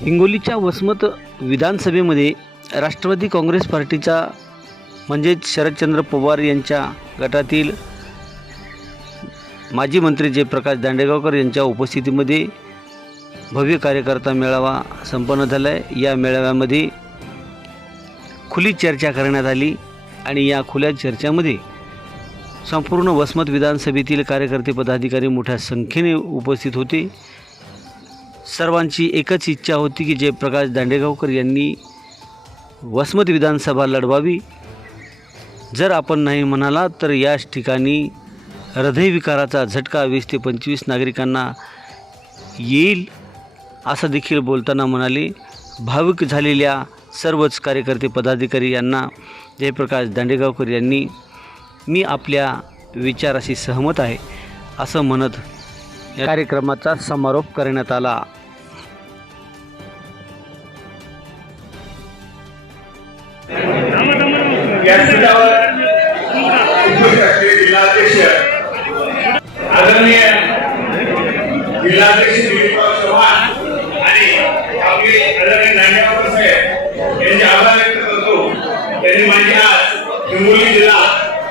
हिंगोलीच्या वसमत विधानसभेमध्ये राष्ट्रवादी काँग्रेस पार्टीचा म्हणजेच शरदचंद्र पवार यांच्या गटातील माजी मंत्री जयप्रकाश दांडेगावकर यांच्या उपस्थितीमध्ये भव्य कार्यकर्ता मेळावा संपन्न झाला आहे या मेळाव्यामध्ये खुली चर्चा करण्यात आली आणि या खुल्या चर्चामध्ये संपूर्ण वसमत विधानसभेतील कार्यकर्ते पदाधिकारी मोठ्या संख्येने उपस्थित होते. सर्वांची एकच इच्छा होती की जयप्रकाश दांडेगावकर यांनी वसमत विधानसभा लढवावी. जर आपण नाही म्हणाला तर याच ठिकाणी हृदयविकाराचा झटका वीस ते पंचवीस नागरिकांना येईल असं देखील बोलताना म्हणाले. भाविक झालेल्या सर्वच कार्यकर्ते पदाधिकारी यांना जयप्रकाश दांडेगावकर यांनी मी आपल्या विचाराशी सहमत आहे असं म्हणत या कार्यक्रमाचा समारोप करण्यात आला. आदरणीय जिल्हाध्यक्ष दिलीपराव चव्हाण आणि आपले आदरणीय साहेब यांचे आभार व्यक्त करतो. त्यांनी माझी आज हिंगोली जिल्हा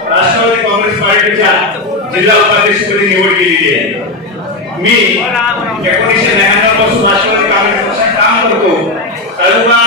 राष्ट्रवादी काँग्रेस पार्टीच्या जिल्हा उपाध्यक्षपदी निवड केलेली आहे. मी एकोणीसशे नव्याण्णवपासून राष्ट्रवादी काँग्रेस पक्षात काम करतो. तालुका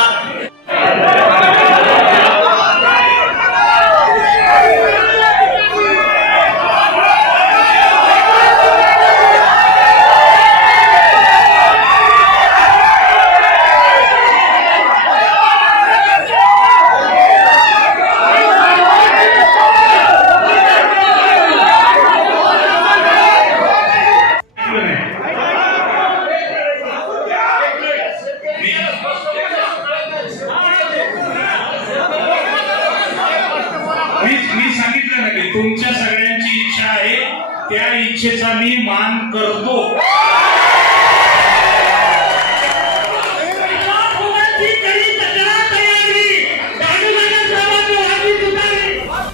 मी मी सांगितलं ना की तुमच्या सगळ्यांची इच्छा आहे त्या इच्छेचा मी मान करतो.